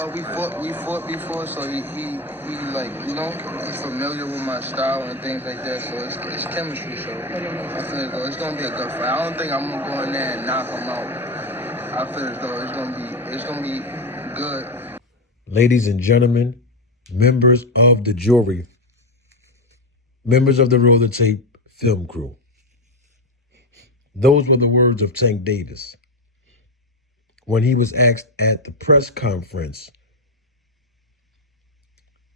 We fought before, so he like, he's familiar with my style and things like that. So it's chemistry. So I feel as though it's gonna be a good fight. I don't think I'm gonna go in there and knock him out. I feel as though it's gonna be good. Ladies and gentlemen, members of the jury, members of the Roll the Tape film crew. Those were the words of Tank Davis when he was asked at the press conference.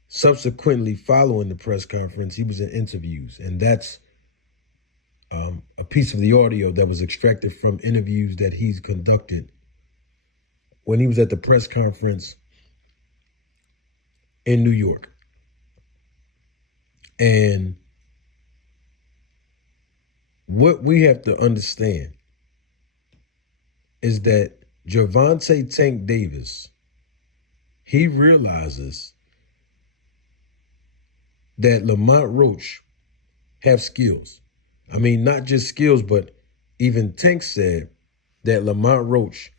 Subsequently, following the press conference, he was in interviews, and that's a piece of the audio that was extracted from interviews that he's conducted when he was at the press conference in New York. And what we have to understand is that Gervonta Tank Davis, he realizes that Lamont Roach have skills. I mean, not just skills, but even Tank said that Lamont Roach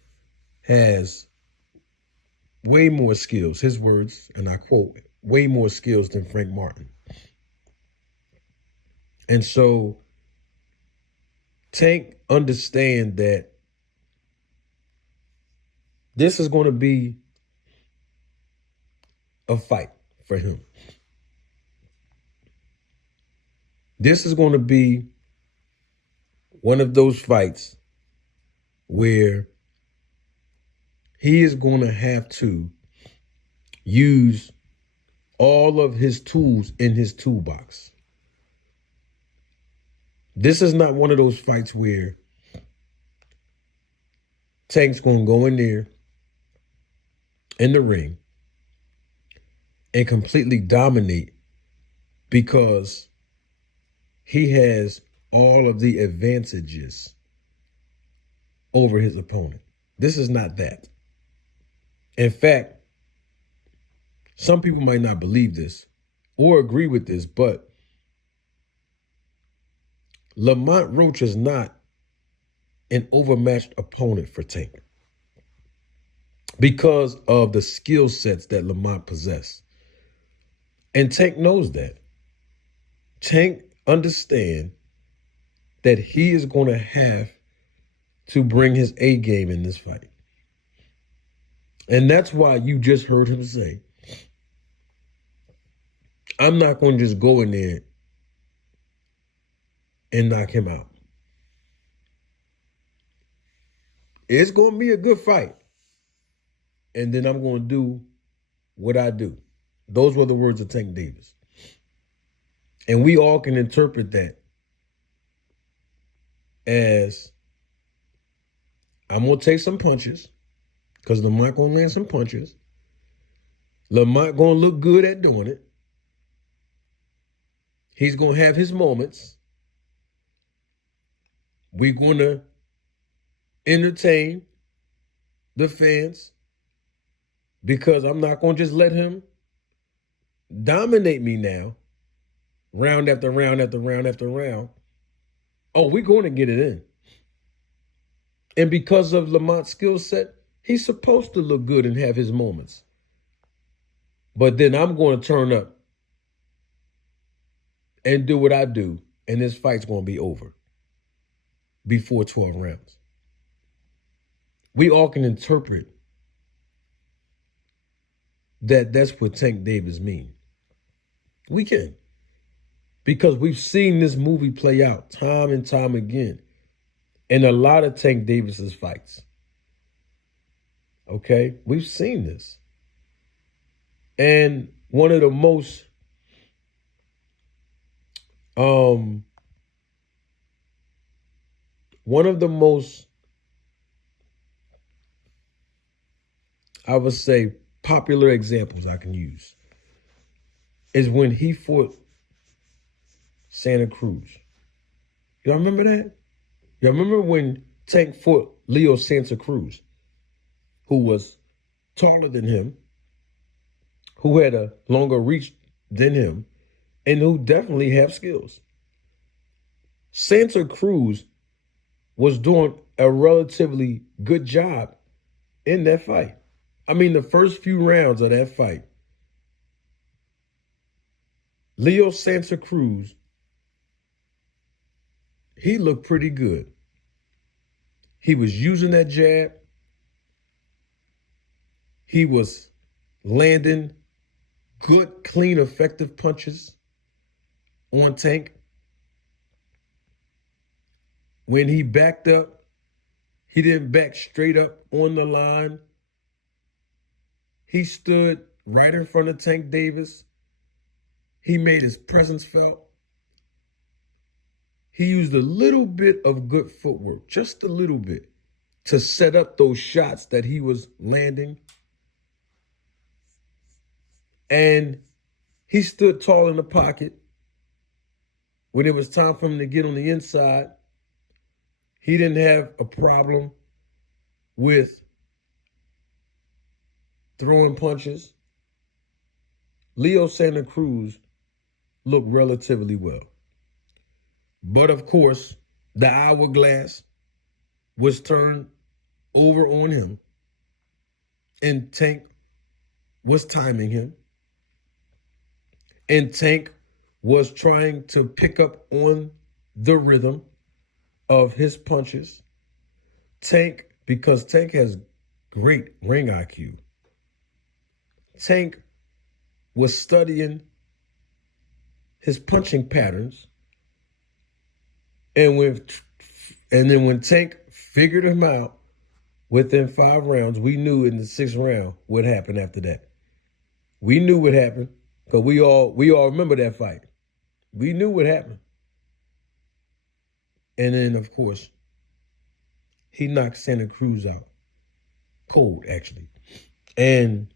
has way more skills, his words, and I quote, way more skills than Frank Martin. And so Tank understand that this is going to be a fight for him. This is going to be one of those fights where he is going to have to use all of his tools in his toolbox. This is not one of those fights where Tank's going to go in there in the ring and completely dominate because he has all of the advantages over his opponent. This is not that. In fact, some people might not believe this or agree with this, but Lamont Roach is not an overmatched opponent for Tank because of the skill sets that Lamont possesses. And Tank knows that. Tank understands that he is going to have to bring his A game in this fight. And that's why you just heard him say, I'm not going to just go in there and knock him out. It's going to be a good fight. And then I'm going to do what I do. Those were the words of Tank Davis. And we all can interpret that as I'm going to take some punches because Lamont going to land some punches. Lamont going to look good at doing it. He's going to have his moments. We're going to entertain the fans because I'm not going to just let him dominate me now, round after round after round after round. Oh, we're going to get it in. And because of Lamont's skill set, he's supposed to look good and have his moments. But then I'm going to turn up and do what I do, and this fight's going to be over before 12 rounds. We all can interpret that that's what Tank Davis means. We can. Because we've seen this movie play out time and time again in a lot of Tank Davis's fights. Okay? We've seen this. And one of the most I would say, popular examples I can use is when he fought Santa Cruz. Y'all remember that? Y'all remember when Tank fought Leo Santa Cruz, who was taller than him, who had a longer reach than him, and who definitely have skills. Santa Cruz was doing a relatively good job in that fight. I mean, the first few rounds of that fight, Leo Santa Cruz, he looked pretty good. He was using that jab. He was landing good, clean, effective punches on Tank. When he backed up, he didn't back straight up on the line. He stood right in front of Tank Davis. He made his presence felt. He used a little bit of good footwork, just a little bit, to set up those shots that he was landing. And he stood tall in the pocket. When it was time for him to get on the inside, he didn't have a problem with throwing punches. Leo Santa Cruz looked relatively well. But of course, the hourglass was turned over on him, and Tank was timing him. And Tank was trying to pick up on the rhythm of his punches. Because Tank has great ring IQ, Tank was studying his punching patterns. And then when Tank figured him out within 5 rounds, we knew in the 6th round what happened after that. We knew what happened because we all remember that fight. We knew what happened. And then, of course, he knocked Santa Cruz out. Cold, actually. And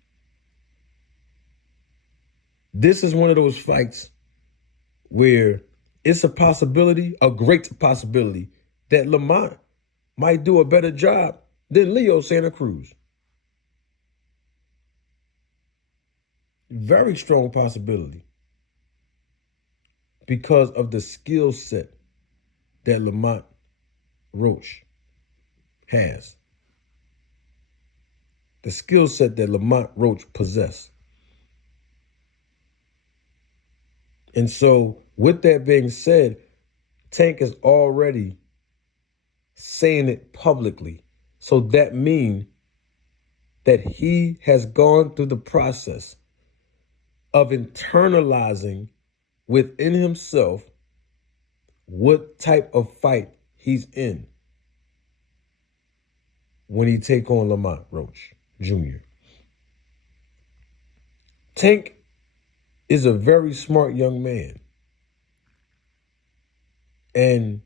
this is one of those fights where it's a possibility, a great possibility, that Lamont might do a better job than Leo Santa Cruz. Very strong possibility because of the skill set that Lamont Roach has. The skill set that Lamont Roach possesses. And so, with that being said, Tank is already saying it publicly. So that means that he has gone through the process of internalizing within himself what type of fight he's in when he take on Lamont Roach Jr. Tank is a very smart young man. And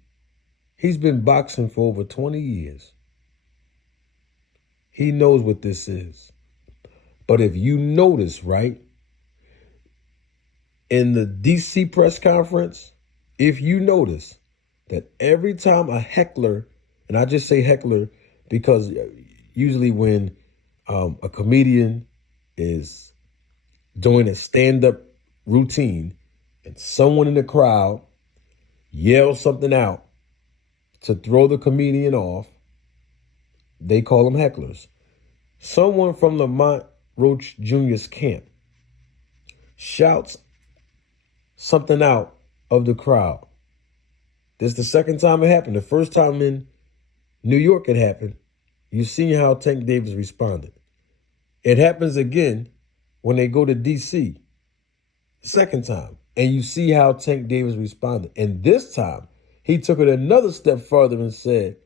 he's been boxing for over 20 years. He knows what this is. But if you notice, right, in the DC press conference, if you notice that every time a heckler, and I just say heckler because usually when a comedian is doing a stand-up routine and someone in the crowd yells something out to throw the comedian off, they call them hecklers. Someone from Lamont Roach Jr.'s camp shouts something out of the crowd. This is the second time it happened. The first time in New York it happened. You see how Tank Davis responded. It happens again when they go to D.C. Second time. And you see how Tank Davis responded. And this time, he took it another step further and said,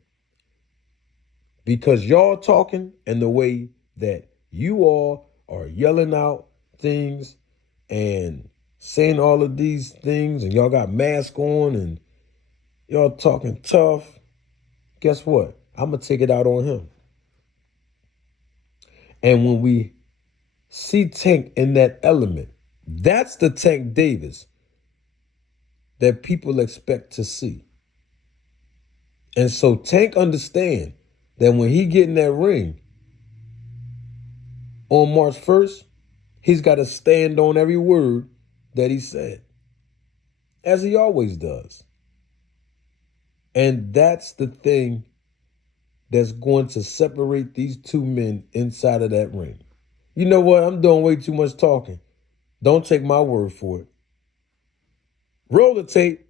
because y'all talking and the way that you all are yelling out things and saying all of these things and y'all got masks on and y'all talking tough, guess what? I'm going to take it out on him. And when we see Tank in that element, that's the Tank Davis that people expect to see. And so Tank understand that when he get in that ring on March 1st, he's got to stand on every word that he said, as he always does. And that's the thing that's going to separate these two men inside of that ring. You know what? I'm doing way too much talking. Don't take my word for it. Roll the tape.